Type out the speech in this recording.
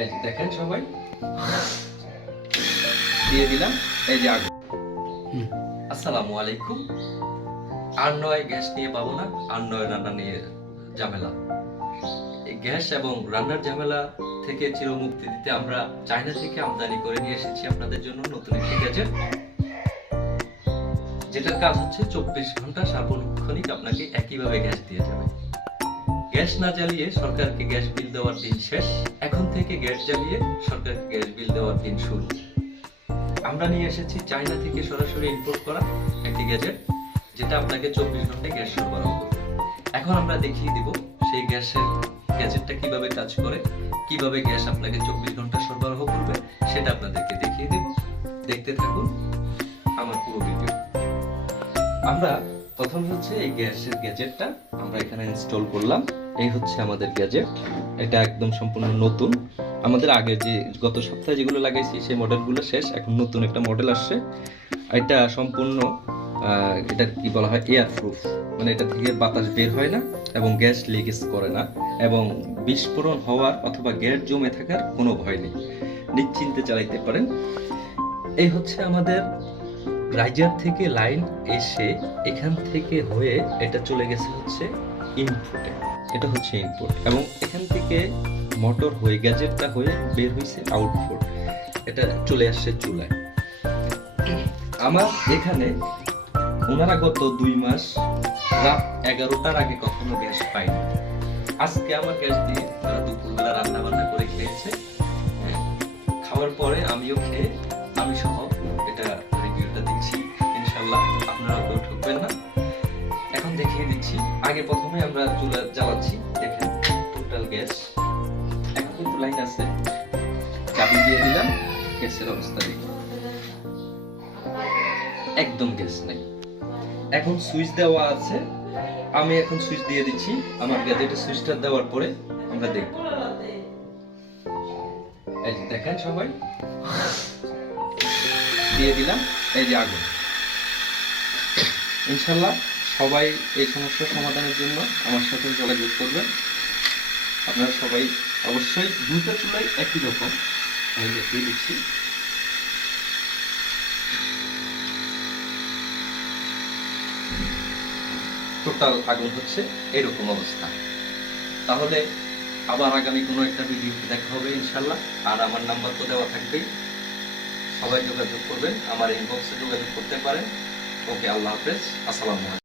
এই যে দেখেন সবাই দিয়ে দিলাম। এই যে আগুন। আসসালামু আলাইকুম। আর নয় গ্যাস নিয়ে পাবো না, আর নয় রান্না নিয়ে ঝামেলা। এই গ্যাস এবং রান্নার ঝামেলা থেকে চিরমুক্তি দিতে আমরা চায়না থেকে আমদানি করে নিয়ে এসেছি আপনাদের জন্য নতুন একটি গ্যাজেট, যেটার কাজ হচ্ছে 24 ঘন্টা সার্বক্ষণিক আপনাকে একইভাবে গ্যাস দিয়ে যাবে। গ্যাস না জ্বালিয়ে সরকারকে গ্যাস বিল দেওয়ার দিন শেষ, এখন থেকে গ্যাস জ্বালিয়ে সরকারকে গ্যাস বিল দেওয়ার দিন শুরু। আমরা নিয়ে এসেছি চায়না থেকে সরাসরি ইম্পোর্ট করা একটি গ্যাজেট, যেটা আপনাকে 24 ঘন্টায় গ্যাস সরবরাহ করবে। এখন আমরা দেখিয়ে দিব সেই গ্যাজেটটা কিভাবে কাজ করে, কিভাবে গ্যাস আপনাকে 24 ঘন্টা সরবরাহ করবে, সেটা আপনাদেরকে দেখিয়ে দেব। দেখতে থাকুন আমার পুরো ভিডিও। আমরা প্রথমে হচ্ছে এই গ্যাসের গ্যাজেটটা আমরা এখানে ইনস্টল করলাম। এই হচ্ছে আমাদের গ্যাজেট, এটা একদম সম্পূর্ণ নতুন। আমাদের আগে যে গত সপ্তাহে যেগুলো লাগাইছি সেই মডেলগুলো শেষ, এখন নতুন একটা মডেল আসছে। এটা সম্পূর্ণ এটা কি বলা হয়, এয়ার প্রুফ, মানে এটা থেকে বাতাস বের হয় না এবং গ্যাস লিকেজ করে না এবং বিস্ফোরণ হওয়ার অথবা গ্যাস জমে থাকার কোনো ভয় নেই, নিশ্চিন্তে চালাইতে পারেন। এই হচ্ছে আমাদের রাইজার থেকে লাইন এসে এখান থেকে হয়ে এটা চলে গেছে হচ্ছে ইনপুটে, এটা হচ্ছে ইনপুট, এবং এখান থেকে মোটর হয়ে গ্যাজেটটা হয়ে বের হয়েছে আউটপুট, এটা চলে আসছে চুলায়। আমার এখানে ওনারা গত 2 মাস রাত 11টার আগে কখনো গ্যাস পায়নি। আজকে আমার গ্যাস দিয়ে তারা দুপুরবেলা রান্না বান্না করে খেয়েছে। খাওয়ার পরে আমিও খেয়ে আমি সহ এটা রিভিউটা দিচ্ছি। ইনশাল্লাহ আপনারা কেউ ঠকবেন না। এখন দেখিয়ে দিচ্ছি। আগে প্রথমে আমরা চুলা জ্বালাচ্ছি, দেখেন টোটাল গ্যাস। এখন কিন্তু লাইন আছে, চাবি দিয়ে দিলাম, গ্যাসের অবস্থা দেখুন, একদম গ্যাস নাই। এখন সুইচ দেওয়া আছে, আমি এখন সুইচ দিয়ে দিচ্ছি। আমার গ্যাজেটের সুইচটা দেওয়ার পরে আমরা দেখব। এই যে দেখেন সবাই দিয়ে দিলাম। এই যে আগুন। ইনশাল্লাহ সবাই এই সমস্যার সমাধানের জন্য আমার সাথে যোগাযোগ করবেন। আপনারা সবাই অবশ্যই দুইটা চুলাই একই রকম। আমি দেখিয়ে দিচ্ছি। টোটাল আগুন হচ্ছে এরকম অবস্থা। তাহলে আবার আগামী কোনো একটা ভিডিওতে দেখা হবে ইনশাল্লাহ। আর আমার নাম্বার তো দেওয়া থাকবেই, সবাই যোগাযোগ করবেন, আমার ইনবক্সে যোগাযোগ করতে পারেন। ওকে, আল্লাহ হাফেজ, আসসালামু আলাইকুম।